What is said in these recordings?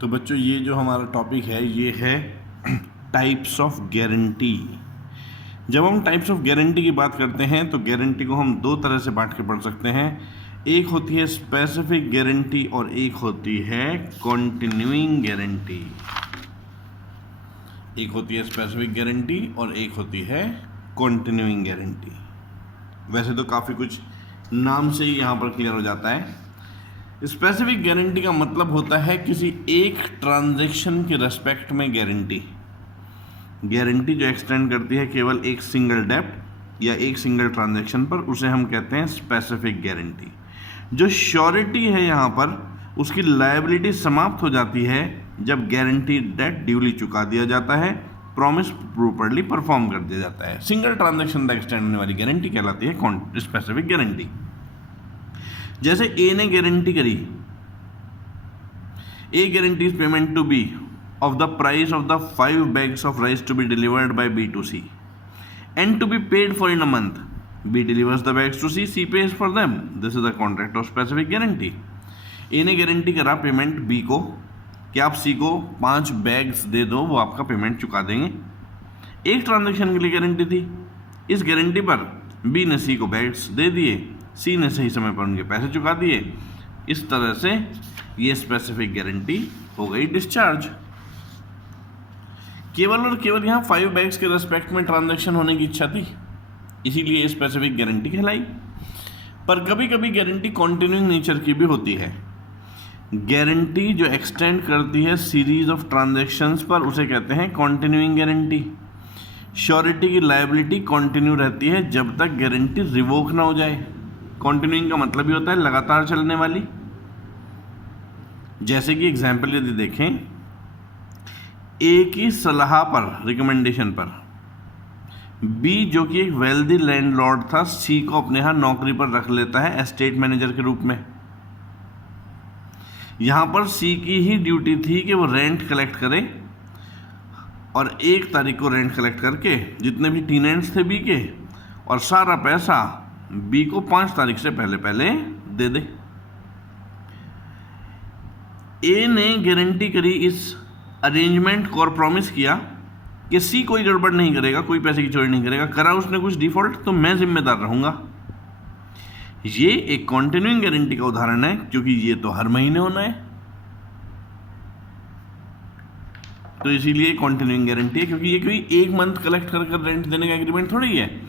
तो बच्चों ये जो हमारा टॉपिक है ये है टाइप्स ऑफ गारंटी। जब हम टाइप्स ऑफ गारंटी की बात करते हैं तो गारंटी को हम दो तरह से बांट के पढ़ सकते हैं। एक होती है स्पेसिफिक गारंटी और एक होती है कॉन्टिन्यूइंग गारंटी। एक होती है स्पेसिफिक गारंटी और एक होती है कॉन्टिन्यूइंग गारंटी। वैसे तो काफ़ी कुछ नाम से ही यहाँ पर क्लियर हो जाता है। स्पेसिफिक गारंटी का मतलब होता है किसी एक ट्रांजैक्शन के रेस्पेक्ट में गारंटी जो एक्सटेंड करती है केवल एक सिंगल डेब्ट या एक सिंगल ट्रांजैक्शन पर, उसे हम कहते हैं स्पेसिफिक गारंटी। जो श्योरिटी है यहाँ पर उसकी लायबिलिटी समाप्त हो जाती है जब गारंटी डेट ड्यूली चुका दिया जाता है, प्रॉमिस प्रॉपर्ली परफॉर्म कर दिया जाता है। सिंगल ट्रांजैक्शन तक एक्सटेंड होने वाली गारंटी कहलाती है स्पेसिफिक गारंटी। जैसे ए ने गारंटी करी, A guarantees payment to B of the price of the 5 bags of rice to be delivered by B to C and to be paid for in a month. B delivers the bags to C, C pays for them. This is a contract of specific guarantee. A ने guarantee करा payment B को कि आप C को 5 bags दे दो, वो आपका payment चुका देंगे। एक ट्रांजैक्शन के लिए गारंटी थी। इस गारंटी पर B ने C को बैग्स दे दिए, C ने सही समय पर उनके पैसे चुका दिए। इस तरह से ये स्पेसिफिक गारंटी हो गई डिस्चार्ज। केवल और केवल यहाँ 5 बैग्स के रेस्पेक्ट में ट्रांजैक्शन होने की इच्छा थी, इसीलिए स्पेसिफिक गारंटी कहलाई। पर कभी कभी गारंटी कॉन्टिन्यूइंग नेचर की भी होती है। गारंटी जो एक्सटेंड करती है सीरीज ऑफ ट्रांजैक्शंस पर उसे कहते हैं कॉन्टिन्यूइंग गारंटी। श्योरिटी की लायबिलिटी कॉन्टिन्यू रहती है जब तक गारंटी रिवोक ना हो जाए। कॉन्टिन्यूइंग का मतलब ही होता है लगातार चलने वाली। जैसे कि एग्जाम्पल यदि देखें, ए की सलाह पर, रिकमेंडेशन पर बी जो कि एक वेल्दी लैंडलॉर्ड था, सी को अपने यहाँ नौकरी पर रख लेता है एस्टेट मैनेजर के रूप में। यहाँ पर सी की ही ड्यूटी थी कि वो रेंट कलेक्ट करे और 1 तारीख को रेंट कलेक्ट करके जितने भी टेनेंट्स थे बी के और सारा पैसा बी को 5 तारीख से पहले पहले दे दे। ए ने गारंटी करी इस अरेंजमेंट को और प्रॉमिस किया कि सी कोई गड़बड़ नहीं करेगा, कोई पैसे की चोरी नहीं करेगा। करा उसने कुछ डिफॉल्ट तो मैं जिम्मेदार रहूंगा। ये एक कॉन्टिन्यूइंग गारंटी का उदाहरण है, क्योंकि ये तो हर महीने होना है, तो इसीलिए कॉन्टिन्यूइंग गारंटी है। क्योंकि ये कोई 1 मंथ कलेक्ट कर रेंट देने का एग्रीमेंट थोड़ी है,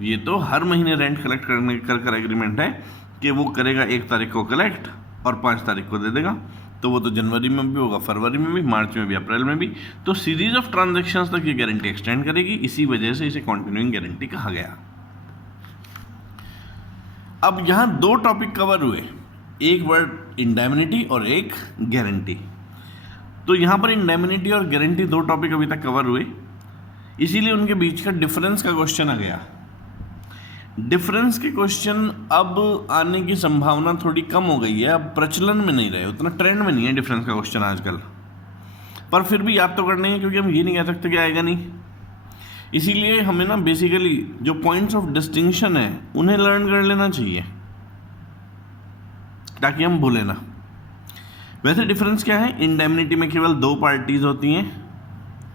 ये तो हर महीने रेंट कलेक्ट करने कर एग्रीमेंट है कि वो करेगा 1 तारीख को कलेक्ट और 5 तारीख को दे देगा। तो वो तो जनवरी में भी होगा, फरवरी में भी, मार्च में भी, अप्रैल में भी। तो सीरीज ऑफ ट्रांजैक्शंस तक ये गारंटी एक्सटेंड करेगी, इसी वजह से इसे कॉन्टिन्यूइंग गारंटी कहा गया। अब यहाँ 2 टॉपिक कवर हुए, एक वर्ड इंडेमनिटी और एक गारंटी। तो यहाँ पर इंडेमनिटी और गारंटी 2 टॉपिक अभी तक कवर हुए, इसीलिए उनके बीच का डिफरेंस का क्वेश्चन आ गया। डिफरेंस के क्वेश्चन अब आने की संभावना थोड़ी कम हो गई है, अब प्रचलन में नहीं रहे, उतना ट्रेंड में नहीं है डिफरेंस का क्वेश्चन आजकल। पर फिर भी याद तो करने हैं, क्योंकि हम ये नहीं कह सकते कि आएगा नहीं। इसीलिए हमें ना बेसिकली जो पॉइंट्स ऑफ डिस्टिंक्शन है उन्हें लर्न कर लेना चाहिए ताकि हम भूलें ना। वैसे डिफरेंस क्या है, इंडेमनिटी में केवल 2 पार्टीज होती हैं,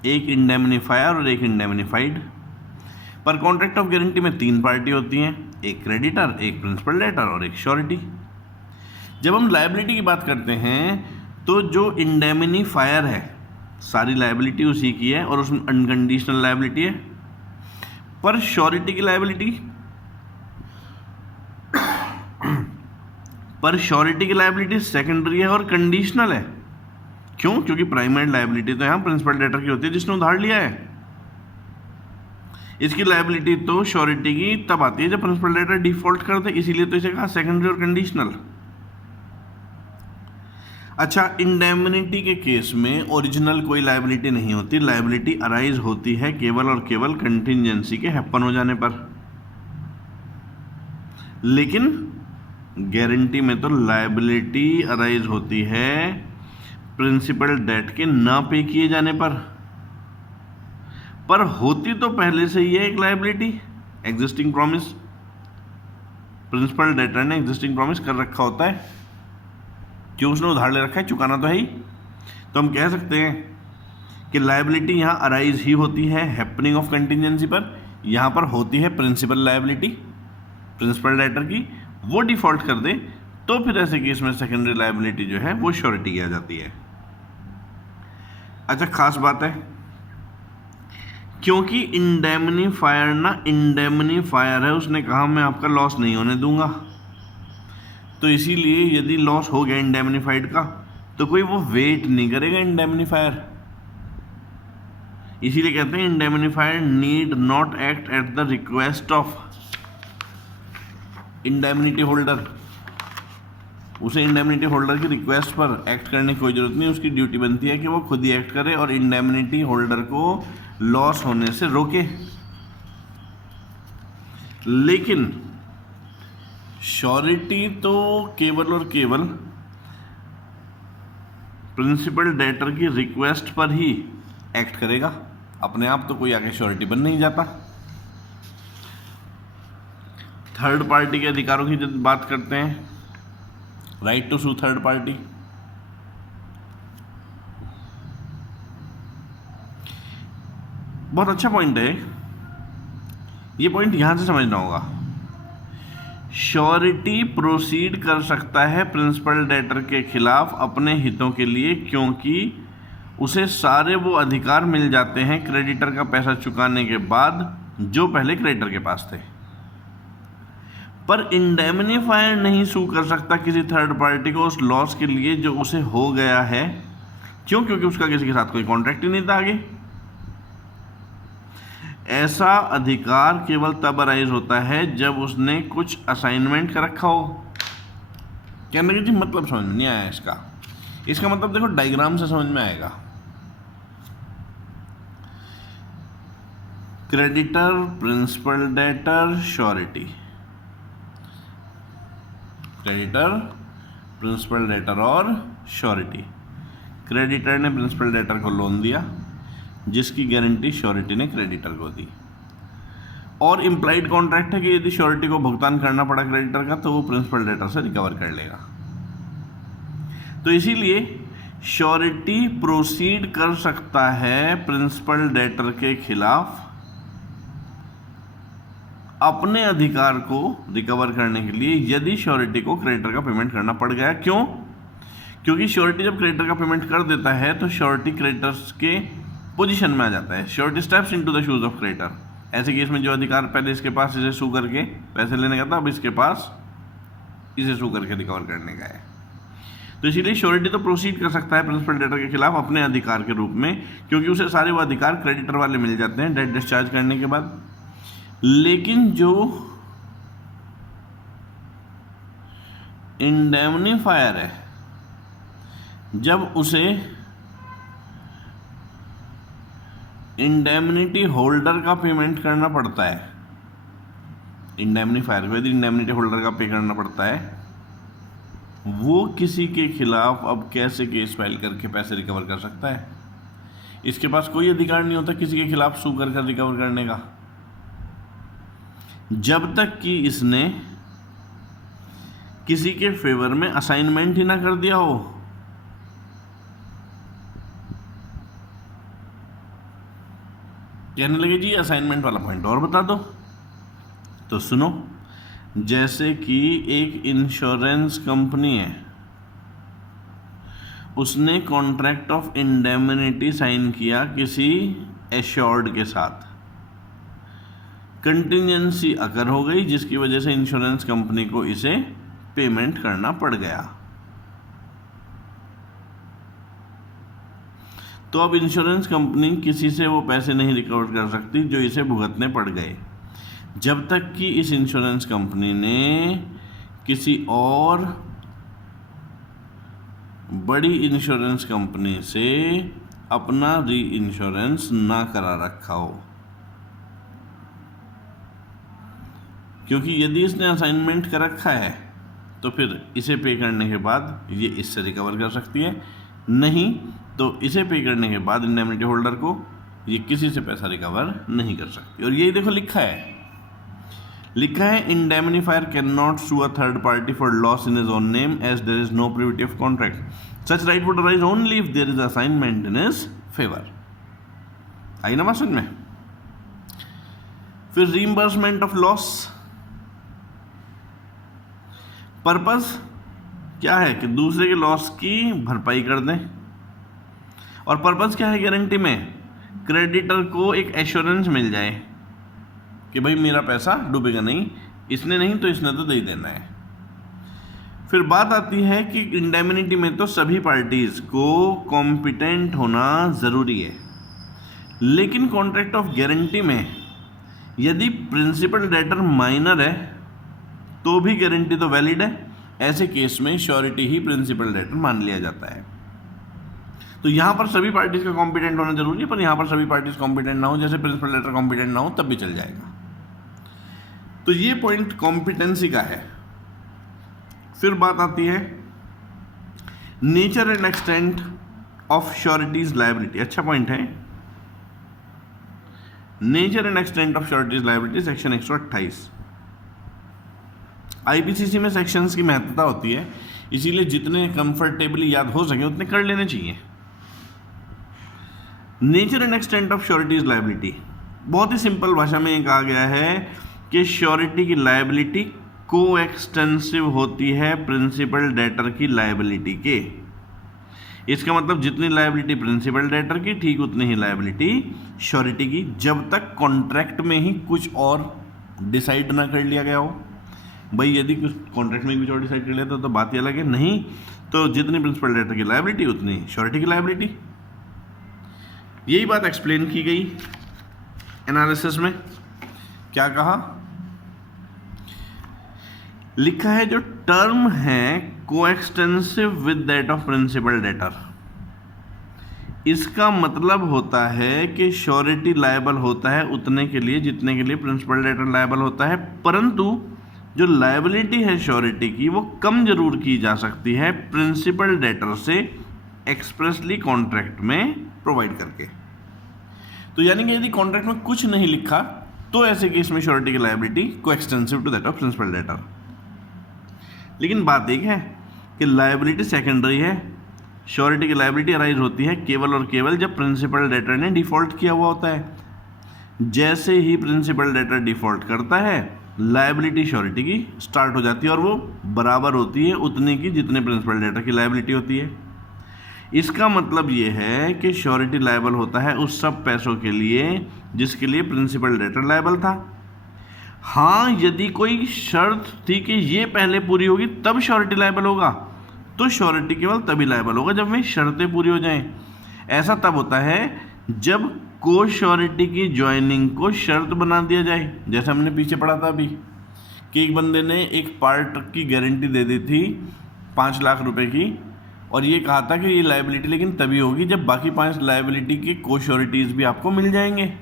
एक इंडेमनीफायर और एक इंडेमनीफाइड। पर कॉन्ट्रैक्ट ऑफ गारंटी में 3 पार्टी होती हैं, एक क्रेडिटर, एक प्रिंसिपल डेटर और एक श्योरिटी। जब हम लायबिलिटी की बात करते हैं तो जो इंडेमनीफायर है सारी लायबिलिटी उसी की है और उसमें अनकंडीशनल लायबिलिटी है। पर श्योरिटी की लायबिलिटी सेकेंडरी है और कंडीशनल है। क्यों? क्योंकि प्राइमरी लायबिलिटी तो यहाँ प्रिंसिपल डेटर की होती है जिसने उधार लिया है। इसकी लायबिलिटी तो श्योरिटी की तब आती है जब प्रिंसिपल डेटर डिफॉल्ट कर दे, इसीलिए तो इसे कहा सेकेंडरी और कंडीशनल। अच्छा, इंडेमनिटी के केस में ओरिजिनल कोई लायबिलिटी नहीं होती, लायबिलिटी अराइज होती है केवल और केवल कंटिंजेंसी के हैपन हो जाने पर। लेकिन गारंटी में तो लायबिलिटी अराइज होती है प्रिंसिपल डेट के ना पे किए जाने पर होती तो पहले से ही है एक liability, existing promise. Principal debtor ने एग्जिस्टिंग प्रॉमिस कर रखा होता है, क्यों? उसने उधार ले रखा है, चुकाना तो है ही। तो हम कह सकते हैं कि लायबिलिटी यहाँ अराइज ही होती है हैपनिंग ऑफ कंटिजेंसी पर, यहाँ पर होती है प्रिंसिपल लायबिलिटी प्रिंसिपल डेटर की, वो डिफॉल्ट कर दे तो फिर ऐसे केस में सेकेंडरी लायबिलिटी जो है वो श्योरिटी की आ जाती है। अच्छा, खास बात है, क्योंकि इंडेमनीफायर है, उसने कहा मैं आपका लॉस नहीं होने दूंगा, तो इसीलिए यदि लॉस हो गया इंडेमनीफाइड का तो कोई वो वेट नहीं करेगा इंडेमनीफायर। इसीलिए कहते हैं indemnifier need not act at the request of indemnity holder. उसे इंडेमनिटी होल्डर की रिक्वेस्ट पर एक्ट करने की कोई जरूरत नहीं, उसकी ड्यूटी बनती है कि वो खुद ही एक्ट करे और इंडेमनिटी होल्डर को लॉस होने से रोके। लेकिन श्योरिटी तो केवल और केवल प्रिंसिपल डेटर की रिक्वेस्ट पर ही एक्ट करेगा, अपने आप तो कोई आगे श्योरिटी बन नहीं जाता। थर्ड पार्टी के अधिकारों की जब बात करते हैं, right to sue third party, बहुत अच्छा पॉइंट है ये पॉइंट, यहां से समझना होगा। श्योरिटी प्रोसीड कर सकता है प्रिंसिपल डेटर के खिलाफ अपने हितों के लिए, क्योंकि उसे सारे वो अधिकार मिल जाते हैं क्रेडिटर का पैसा चुकाने के बाद जो पहले क्रेडिटर के पास थे। पर इंडेमनीफायर नहीं सू कर सकता किसी थर्ड पार्टी को उस लॉस के लिए जो उसे हो गया है। क्यों? क्योंकि उसका किसी के साथ कोई कॉन्ट्रैक्ट ही नहीं था आगे। ऐसा अधिकार केवल तब अराइज होता है जब उसने कुछ असाइनमेंट कर रखा हो। कहने की जी मतलब समझ में नहीं आया इसका मतलब देखो डायग्राम से समझ में आएगा। Creditor, principal debtor, surety. Creditor, principal debtor और श्योरिटी। क्रेडिटर ने प्रिंसिपल डेटर को लोन दिया जिसकी गारंटी श्योरिटी ने क्रेडिटर को दी, और इम्प्लाइड कॉन्ट्रैक्ट है कि यदि श्योरिटी को भुगतान करना पड़ा क्रेडिटर का तो वो प्रिंसिपल डेटर से रिकवर कर लेगा। तो इसीलिए श्योरिटी प्रोसीड कर सकता है प्रिंसिपल डेटर के खिलाफ अपने अधिकार को रिकवर करने के लिए यदि श्योरिटी को क्रेडिटर का पेमेंट करना पड़ गया। क्यों? क्योंकि श्योरिटी जब क्रेडिटर का पेमेंट कर देता है तो श्योरिटी क्रेडिटर्स के पोजीशन में आ जाता है। Surety steps into the shoes of creditor. ऐसे केस में जो अधिकार पहले इसके पास इसे सू करके पैसे लेने का था, अब इसके पास इसे सू करके रिकवर करने का है। तो इसीलिए श्योरिटी तो प्रोसीड कर सकता है प्रिंसिपल डेटर के खिलाफ अपने अधिकार के रूप में, क्योंकि उसे सारे वो अधिकार क्रेडिटर वाले मिल जाते हैं डेट डिस्चार्ज करने के बाद। लेकिन जो इंडेमनीफायर है, जब उसे इंडेमनिटी होल्डर का पेमेंट करना पड़ता है, इंडेमनीफायर को यदि इंडेमनिटी होल्डर का पे करना पड़ता है, वो किसी के खिलाफ अब कैसे केस फाइल करके पैसे रिकवर कर सकता है? इसके पास कोई अधिकार नहीं होता किसी के खिलाफ सू कर रिकवर करने का, जब तक कि इसने किसी के फेवर में असाइनमेंट ही ना कर दिया हो। कहने लगे जी असाइनमेंट वाला पॉइंट और बता दो, तो सुनो। जैसे कि एक इंश्योरेंस कंपनी है, उसने कॉन्ट्रैक्ट ऑफ इंडेमनिटी साइन किया किसी एश्योर्ड के साथ, कंटिजेंसी अकर हो गई जिसकी वजह से इंश्योरेंस कंपनी को इसे पेमेंट करना पड़ गया। तो अब इंश्योरेंस कंपनी किसी से वो पैसे नहीं रिकवर कर सकती जो इसे भुगतने पड़ गए, जब तक कि इस इंश्योरेंस कंपनी ने किसी और बड़ी इंश्योरेंस कंपनी से अपना री इंश्योरेंस ना करा रखा हो। क्योंकि यदि इसने असाइनमेंट कर रखा है तो फिर इसे पे करने के बाद ये इससे रिकवर कर सकती है, नहीं तो इसे पे करने के बाद इंडेमनिटी होल्डर को ये किसी से पैसा रिकवर नहीं कर सकती। और यही देखो लिखा है। लिखा है indemnifier can not sue a third party for loss in his own name as there is no privity of contract, such right would arise only if there is assignment in his favour. आई ना बात समझ में। फिर reimbursement of loss, purpose क्या है कि दूसरे के लॉस की भरपाई कर दें, और पर्पस क्या है गारंटी में, क्रेडिटर को एक एश्योरेंस मिल जाए कि भाई मेरा पैसा डूबेगा नहीं, इसने नहीं तो इसने तो दे ही देना है। फिर बात आती है कि इंडेमनिटी में तो सभी पार्टीज को कॉम्पिटेंट होना ज़रूरी है, लेकिन कॉन्ट्रैक्ट ऑफ गारंटी में यदि प्रिंसिपल डेटर माइनर है तो भी गारंटी तो वैलिड है। ऐसे केस में श्योरिटी ही प्रिंसिपल डेटर मान लिया जाता है। तो यहाँ पर सभी पार्टीज का कॉम्पिटेंट होना जरूरी है, पर यहाँ पर सभी पार्टीज कॉम्पिटेंट ना हो, जैसे प्रिंसिपल डेटर कॉम्पिटेंट ना हो तब भी चल जाएगा। तो ये पॉइंट कॉम्पिटेंसी का है। फिर बात आती है nature and extent of sureties liability. अच्छा पॉइंट है, nature and extent of sureties liability, section 128। IPCC में सेक्शंस की महत्वता होती है, इसीलिए जितने कंफर्टेबली याद हो सके उतने कर लेने चाहिए। Nature and extent of sureties liability, बहुत ही सिंपल भाषा में कहा गया है कि श्योरिटी की लायबिलिटी को एक्सटेंसिव होती है प्रिंसिपल डेटर की लायबिलिटी के। इसका मतलब जितनी लायबिलिटी प्रिंसिपल डेटर की, ठीक उतनी ही लायबिलिटी श्योरिटी की, जब तक कॉन्ट्रैक्ट में ही कुछ और डिसाइड ना कर लिया गया हो। भाई यदि कुछ कॉन्ट्रैक्ट में कुछ और डिसाइड कर लिया तो बात ही अलग है, नहीं तो जितनी प्रिंसिपल डेटर की लायबिलिटी उतनी श्योरिटी की लायबिलिटी। यही बात एक्सप्लेन की गई एनालिसिस में। क्या कहा, लिखा है जो टर्म है coextensive with that of principal debtor, इसका मतलब होता है कि श्योरिटी लायबल होता है उतने के लिए जितने के लिए प्रिंसिपल डेटर लायबल होता है, परंतु जो लायबिलिटी है श्योरिटी की वो कम जरूर की जा सकती है प्रिंसिपल डेटर से एक्सप्रेसली कॉन्ट्रैक्ट में प्रोवाइड करके। तो यानी कि यदि कॉन्ट्रैक्ट में कुछ नहीं लिखा तो ऐसे केस में श्योरिटी की लायबिलिटी को extensive to that of principal debtor. लेकिन बात एक है कि लायबिलिटी सेकेंडरी है, श्योरिटी की लायबिलिटी अराइज होती है केवल और केवल जब प्रिंसिपल डेटर ने डिफॉल्ट किया हुआ होता है। जैसे ही प्रिंसिपल डेटर डिफॉल्ट करता है लायबिलिटी श्योरिटी की स्टार्ट हो जाती है, और वो बराबर होती है उतने की जितने प्रिंसिपल डेटर की लायबिलिटी होती है। इसका मतलब ये है कि श्योरिटी लायबल होता है उस सब पैसों के लिए जिसके लिए प्रिंसिपल डेटर लायबल था। हाँ, यदि कोई शर्त थी कि ये पहले पूरी होगी तब श्योरिटी लायबल होगा, तो श्योरिटी केवल तभी लायबल होगा जब में शर्तें पूरी हो जाएं। ऐसा तब होता है जब को श्योरिटी की ज्वाइनिंग को शर्त बना दिया जाए। जैसे हमने पीछे पढ़ा था अभी कि एक बंदे ने एक पार्ट की गारंटी दे दी थी 5 लाख रुपए की, और ये कहा था कि ये लायबिलिटी लेकिन तभी होगी जब बाकी 5 लायबिलिटी की को श्योरिटीज़ भी आपको मिल जाएंगे।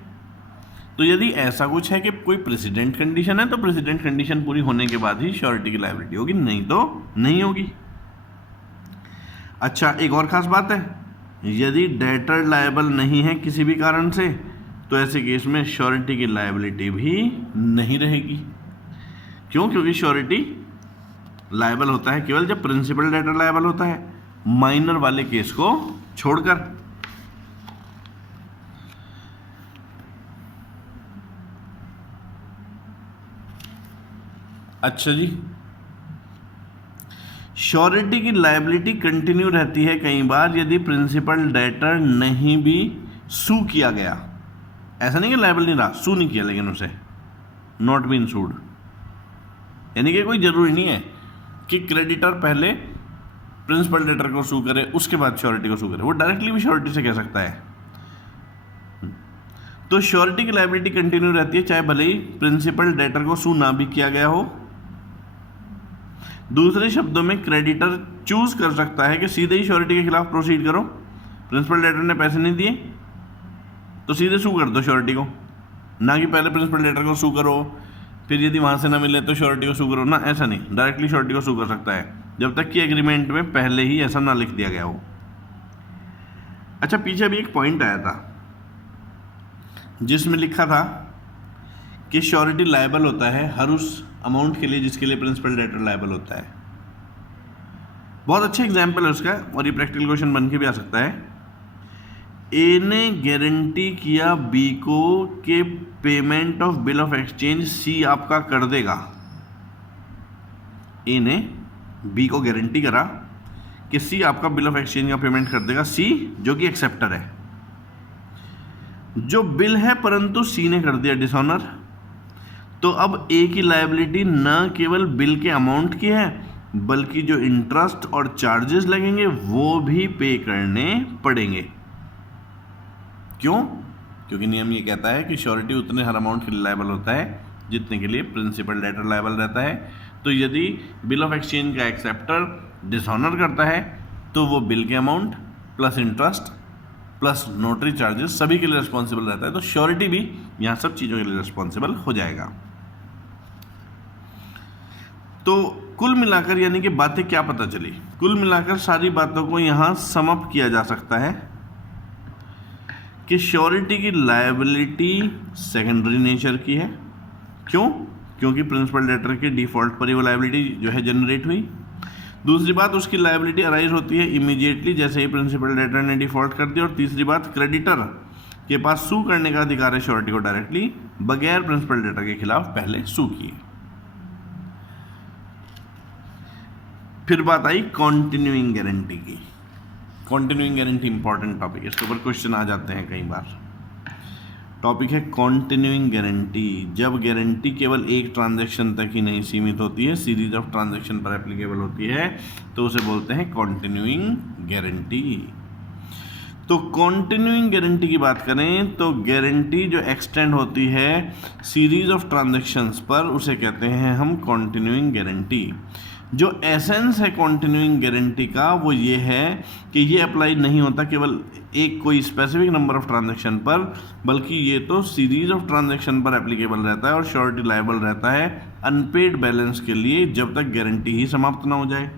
तो यदि ऐसा कुछ है कि कोई प्रेसिडेंट कंडीशन है तो प्रेसिडेंट कंडीशन पूरी होने के बाद ही श्योरिटी की लायबिलिटी होगी, नहीं तो नहीं होगी। अच्छा, एक और ख़ास बात है, यदि डेटर लायबल नहीं है किसी भी कारण से तो ऐसे केस में श्योरिटी की लायबिलिटी भी नहीं रहेगी। क्यों? क्योंकि श्योरिटी लायबल होता है केवल जब प्रिंसिपल डेटर लायबल होता है, माइनर वाले केस को छोड़कर। अच्छा जी, श्योरिटी की लायबिलिटी कंटिन्यू रहती है कई बार यदि प्रिंसिपल डेटर नहीं भी सू किया गया। ऐसा नहीं कि लायबल नहीं रहा, सू नहीं किया लेकिन उसे नॉट बीन सूड, यानी कि कोई जरूरी नहीं है कि क्रेडिटर पहले प्रिंसिपल डेटर को सू करे उसके बाद श्योरिटी को सू करे, वो डायरेक्टली भी श्योरिटी से कह सकता है। तो श्योरिटी की लायबिलिटी कंटिन्यू रहती है चाहे भले ही प्रिंसिपल डेटर को सू ना भी किया गया हो। दूसरे शब्दों में क्रेडिटर चूज कर सकता है कि सीधे ही श्योरिटी के खिलाफ प्रोसीड करो, प्रिंसिपल डेटर ने पैसे नहीं दिए तो सीधे सू कर दो श्योरिटी को, ना कि पहले प्रिंसिपल डेटर को सू करो फिर यदि वहां से ना मिले तो श्योरिटी को सू करो ना, ऐसा नहीं, डायरेक्टली श्योरिटी को सू कर सकता है जब तक कि एग्रीमेंट में पहले ही ऐसा ना लिख दिया गया हो। अच्छा, पीछे भी एक पॉइंट आया था जिसमें लिखा था कि श्योरिटी लायबल होता है हर उस अमाउंट के लिए जिसके लिए प्रिंसिपल डेटर लायबल होता है। बहुत अच्छा एग्जाम्पल है उसका, और ये प्रैक्टिकल क्वेश्चन बन के भी आ सकता है। ए ने गारंटी किया बी को कि payment of bill of exchange C आपका कर देगा। ए ने बी को गारंटी करा कि सी आपका बिल ऑफ एक्सचेंज का पेमेंट कर देगा, सी जो कि एक्सेप्टर है। जो बिल है परंतु सी ने कर दिया डिसऑनर, तो अब ए की लायबिलिटी न केवल बिल के अमाउंट की है बल्कि जो इंटरेस्ट और चार्जेस लगेंगे वो भी पे करने पड़ेंगे। क्यों? क्योंकि नियम ये कहता है कि श्योरिटी उतने हर अमाउंट के लिए लायबल होता है जितने के लिए प्रिंसिपल डेटर लायबल रहता है। तो यदि बिल ऑफ एक्सचेंज का एक्सेप्टर डिसऑनर करता है तो वो बिल के amount plus interest plus notary charges सभी के लिए रिस्पॉन्सिबल रहता है, तो श्योरिटी भी यहाँ सब चीज़ों के लिए रिस्पॉन्सिबल हो जाएगा। तो कुल मिलाकर यानी कि बातें क्या पता चली, कुल मिलाकर सारी बातों को यहाँ सम अप किया जा सकता है कि श्योरिटी की लायबिलिटी सेकेंडरी नेचर की है। क्यों? क्योंकि प्रिंसिपल डेटर के डिफॉल्ट पर ही वो लायबिलिटी जो है जनरेट हुई। दूसरी बात, उसकी लायबिलिटी अराइज होती है इमीडिएटली जैसे ही प्रिंसिपल डेटर ने डिफॉल्ट कर दिया। और तीसरी बात, क्रेडिटर के पास सू करने का अधिकार है श्योरिटी को डायरेक्टली बगैर प्रिंसिपल डेटर के खिलाफ पहले सू किए। फिर बात आई कॉन्टिन्यूइंग गारंटी की। कॉन्टिन्यूइंग गारंटी इंपॉर्टेंट टॉपिक है, इसके ऊपर क्वेश्चन आ जाते हैं कई बार। टॉपिक है कॉन्टिन्यूइंग गारंटी। जब गारंटी केवल एक ट्रांजैक्शन तक ही नहीं सीमित होती है, सीरीज ऑफ ट्रांजैक्शन पर एप्लीकेबल होती है, तो उसे बोलते हैं कॉन्टिन्यूइंग गारंटी। तो कॉन्टिन्यूइंग गारंटी की बात करें तो गारंटी जो एक्सटेंड होती है सीरीज ऑफ ट्रांजैक्शंस पर उसे कहते हैं हम कॉन्टिन्यूइंग गारंटी। जो एसेंस है कॉन्टिन्यूइंग गारंटी का वो ये है कि ये अप्लाई नहीं होता केवल एक कोई स्पेसिफिक नंबर ऑफ ट्रांजैक्शन पर, बल्कि ये तो सीरीज ऑफ ट्रांजैक्शन पर एप्लीकेबल रहता है और श्योरिटी लायबल रहता है अनपेड बैलेंस के लिए जब तक गारंटी ही समाप्त ना हो जाए।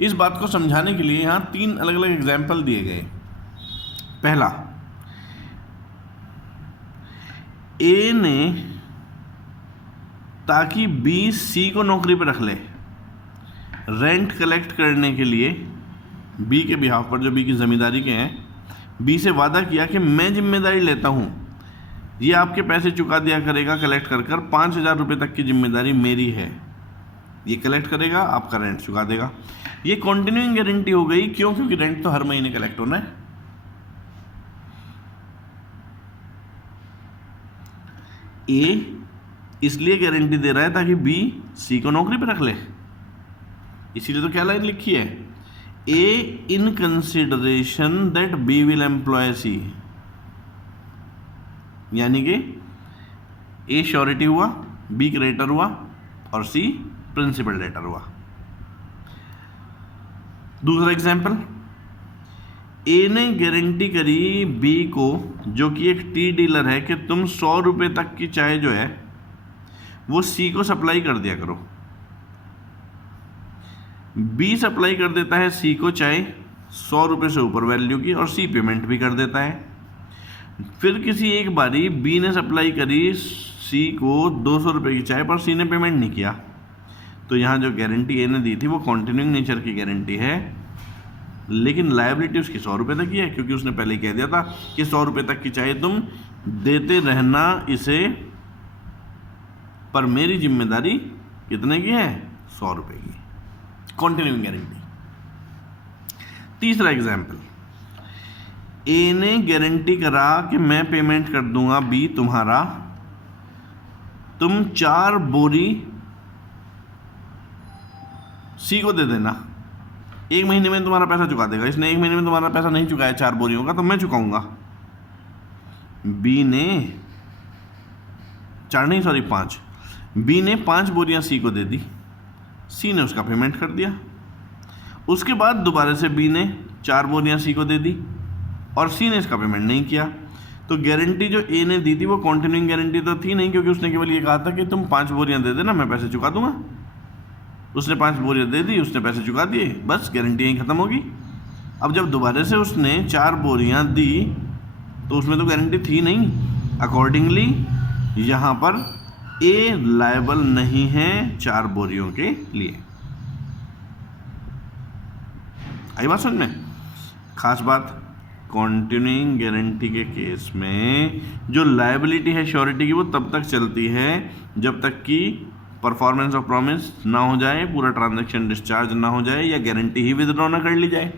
इस बात को समझाने के लिए यहाँ 3 अलग अलग एग्जाम्पल दिए गए। पहला, ए ने ताकि बी सी को नौकरी पर रख ले रेंट कलेक्ट करने के लिए बी के बिहाफ पर, जो बी की जिम्मेदारी के हैं, बी से वादा किया कि मैं जिम्मेदारी लेता हूँ, ये आपके पैसे चुका दिया करेगा कलेक्ट कर कर, 5,000 रुपये तक की जिम्मेदारी मेरी है, ये कलेक्ट करेगा आपका रेंट चुका देगा। ये कॉन्टिन्यूइंग गारंटी हो गई। क्यों? क्योंकि रेंट तो हर महीने कलेक्ट होना है। ए इसलिए गारंटी दे रहा है ताकि बी सी को नौकरी पर रख ले, इसीलिए तो क्या लाइन लिखी है, A in consideration that B will employ C, यानी कि ए श्योरिटी हुआ, बी क्रेडिटर हुआ और सी प्रिंसिपल डेटर हुआ। दूसरा एग्जांपल, ए ने गारंटी करी बी को, जो कि एक टी डीलर है, कि तुम 100 रुपये तक की चाय जो है वो सी को सप्लाई कर दिया करो। बी सप्लाई कर देता है सी को चाय 100 रुपये से ऊपर वैल्यू की, और सी पेमेंट भी कर देता है। फिर किसी एक बारी बी ने सप्लाई करी सी को 200 रुपये की चाय, पर सी ने पेमेंट नहीं किया। तो यहाँ जो गारंटी ए ने दी थी वो कॉन्टिन्यूइंग नेचर की गारंटी है, लेकिन लायबिलिटी उसकी 100 रुपये तक की है, क्योंकि उसने पहले ही कह दिया था कि 100 रुपये तक की चाय तुम देते रहना इसे, पर मेरी जिम्मेदारी कितने की है? 100 रुपये की। Continuing guarantee. तीसरा एग्जाम्पल, ए ने गारंटी करा कि मैं पेमेंट कर दूंगा बी तुम्हारा, तुम 4 बोरी सी को दे देना, 1 महीने में तुम्हारा पैसा चुका देगा। इसने 1 महीने में तुम्हारा पैसा नहीं चुकाया 4 बोरियों का, तो मैं चुकाऊंगा। बी ने 4 नहीं, सॉरी 5, बी ने 5 बोरियां सी को दे दी, सी ने उसका पेमेंट कर दिया। उसके बाद दोबारा से बी ने 4 बोरियां सी को दे दी और सी ने इसका पेमेंट नहीं किया। तो गारंटी जो ए ने दी थी वो कॉन्टिन्यूइंग गारंटी तो थी नहीं, क्योंकि उसने केवल ये कहा था कि तुम 5 बोरियां दे देना, मैं पैसे चुका दूंगा। उसने 5 बोरियां दे दी, उसने पैसे चुका दिए, बस गारंटी यहीं ख़त्म होगी। अब जब दोबारा से उसने 4 बोरियां दी तो उसमें तो गारंटी थी नहीं। अकॉर्डिंगली यहाँ पर ए लायबल नहीं है 4 बोरियों के लिए। आई बात समझ में? खास बात, कॉन्टिन्यूइंग गारंटी के केस में जो लायबिलिटी है श्योरिटी की वो तब तक चलती है जब तक कि परफॉर्मेंस ऑफ प्रॉमिस ना हो जाए, पूरा ट्रांजैक्शन डिस्चार्ज ना हो जाए या गारंटी ही विदड्रॉ ना कर ली जाए।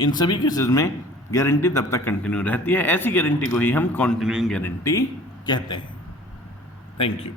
इन सभी केसेस में गारंटी तब तक कंटिन्यू रहती है। ऐसी गारंटी को ही हम कॉन्टिन्यूइंग गारंटी कहते हैं। Thank you.